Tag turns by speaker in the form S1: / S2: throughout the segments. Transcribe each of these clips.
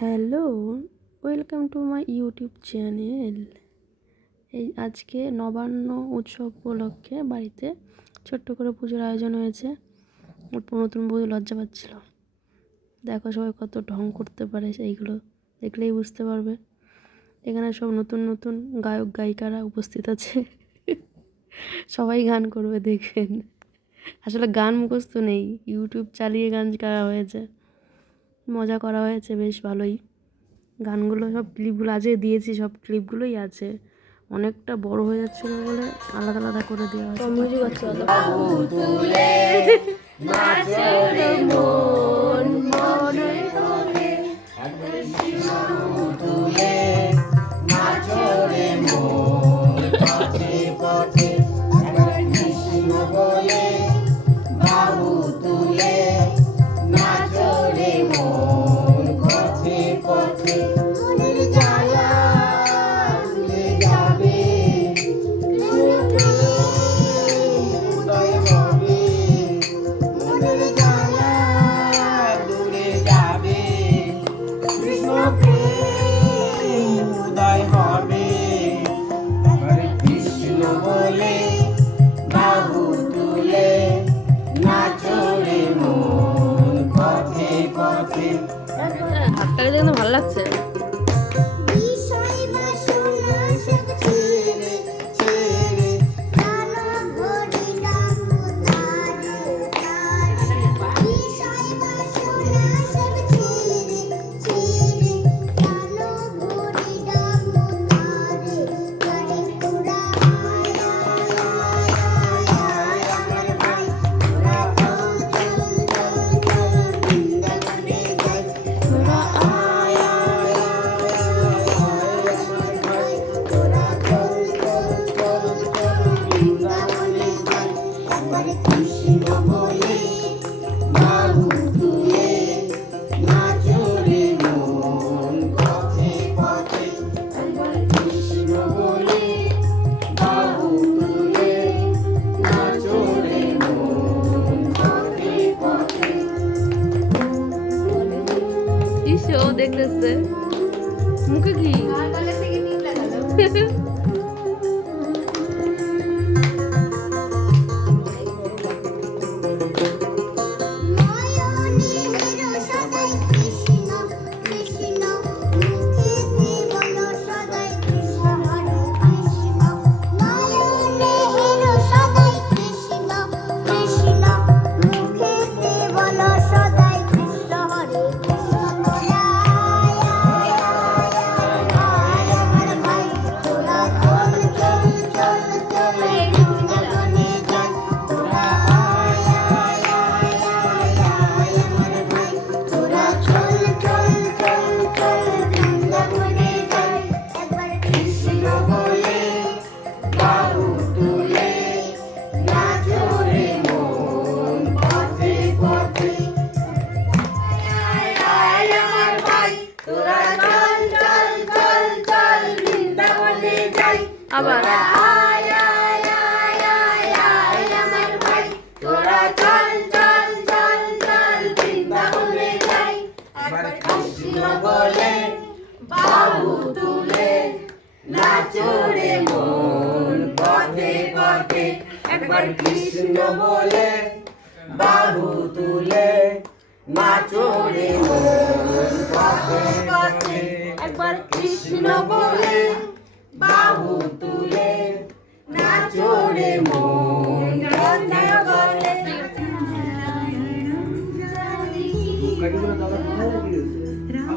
S1: Hello, welcome to my YouTube channel. এই আজকে নবান্ন উৎসব উপলক্ষে বাড়িতে ছোট্ট করে পুজোর আয়োজন হয়েছে। ওর নতুন বউ লজ্জা পাচ্ছিল। দেখো সবাই কত ঢং করতে পারে সেইগুলো দেখলেই বুঝতে পারবে। এখানে সব নতুন নতুন গায়ক গায়িকারা উপস্থিত আছে। সবাই গান করবে দেখবেন। আসলে গান মুখস্থ নেই, ইউটিউব চালিয়ে গান করা হয়েছে। মজা করা হয়েছে বেশ ভালোই। গানগুলো সব ক্লিপগুলো আজকে দিয়েছি সব ক্লিপগুলোই আছে। অনেকটা বড় হয়ে যাচ্ছিল বলে আলাদা আলাদা করে দেওয়া হয়েছে।
S2: কৃষ্ণ বলে বাহু তুলে নাচরে মন পথে পথে। একবার কৃষ্ণ বলে বাহু তুলে নাচরে মন পথে পথে। একবার কৃষ্ণ বলে বাহু তুলে না চড়ে মন
S3: যত্ন করে রাম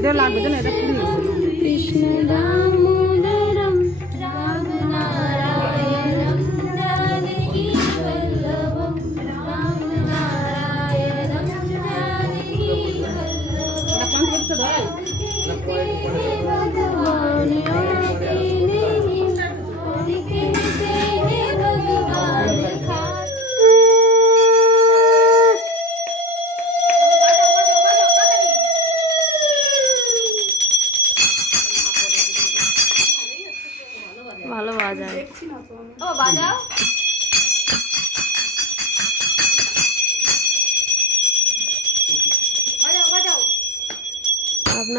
S1: এটা লাগবে না এটা পুড়ে গেছে কৃষ্ণ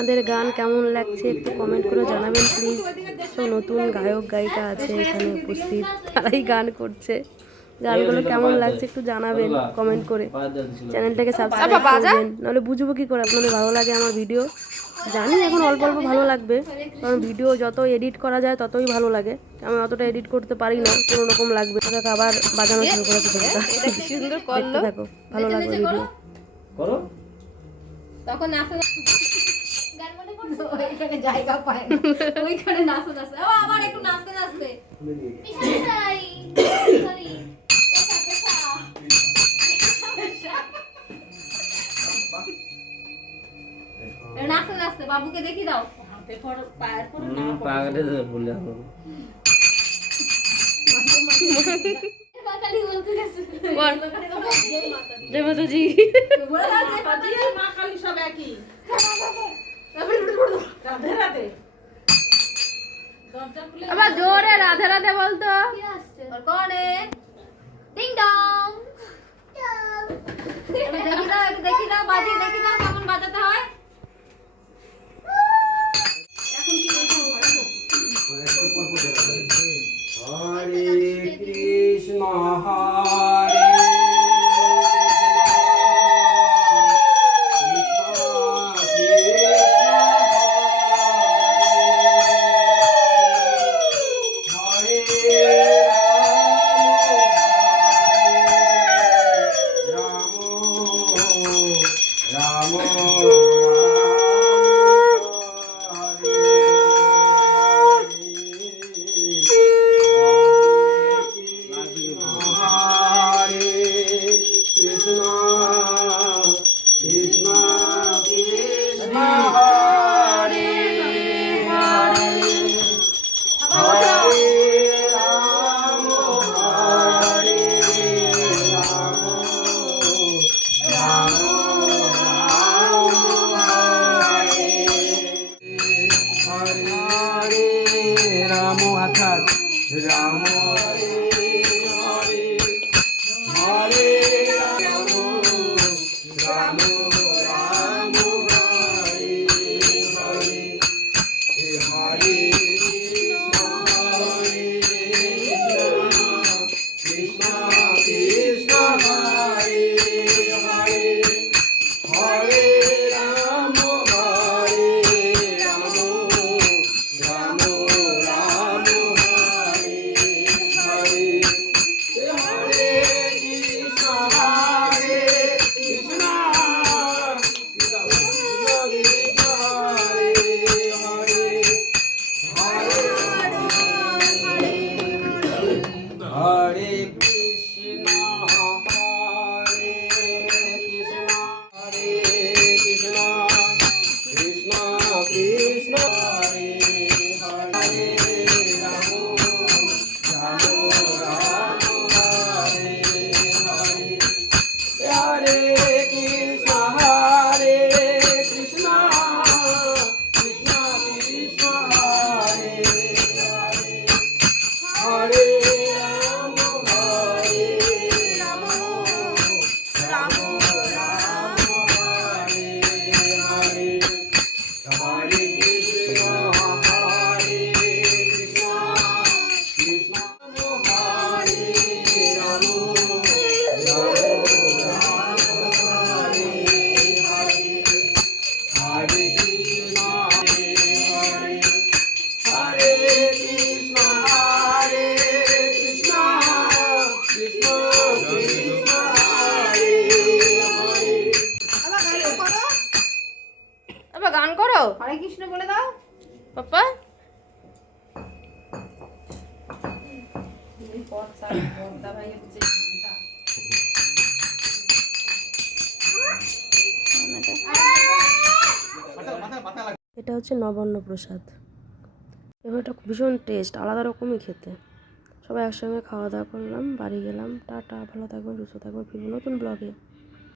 S4: আপনাদের গান কেমন লাগছে একটু কমেন্ট করে জানাবেন প্লিজ তো নতুন গায়ক গায়িকা আছে এখানে উপস্থিত তারাই গান করছে। গানগুলো কেমন লাগছে একটু জানাবেন কমেন্ট করে। চ্যানেলটাকে সাবস্ক্রাইব করবেন নাহলে বুঝব কী করে আপনাদের ভালো লাগে আমার ভিডিও জানি এখন অল্প অল্প ভালো লাগবে কারণ ভিডিও যত এডিট করা যায় ততই ভালো লাগে। আমি অতটা এডিট করতে পারি না কোনো রকম লাগবে তাকে আবার বাজানো শুরু করে দেখতে থাকো ভালো লাগবে ভিডিও
S2: করো।
S1: তখন ওইখানে জায়গা পায় না। ওইখানে নাচো নাচো ও আবার একটু নাচতে নাচতে নাচতে নাচতে বাবুকে দেখি দাও।
S2: পাগলে বলে হবে
S1: বাঙালি বলতে গেছে।
S4: জয় মাতাজি
S1: বলে দাও
S5: মা কালী সব একই। রাধে রাধে
S4: আবার জোরে রাধে রাধে বলতো
S1: কোনে ডিং ডং দেখি দাও দেখি দাও বাজিয়ে দেখি
S4: রে এটা হচ্ছে নবান্ন প্রসাদ এটা ভীষণ টেস্ট আলাদা রকমই খেতে। সবাই একসঙ্গে খাওয়া দাওয়া করলাম, বাড়ি গেলাম। টাটা, ভালো থাকবেন, সুস্থ থাকবেন, ফিরবো নতুন ব্লগে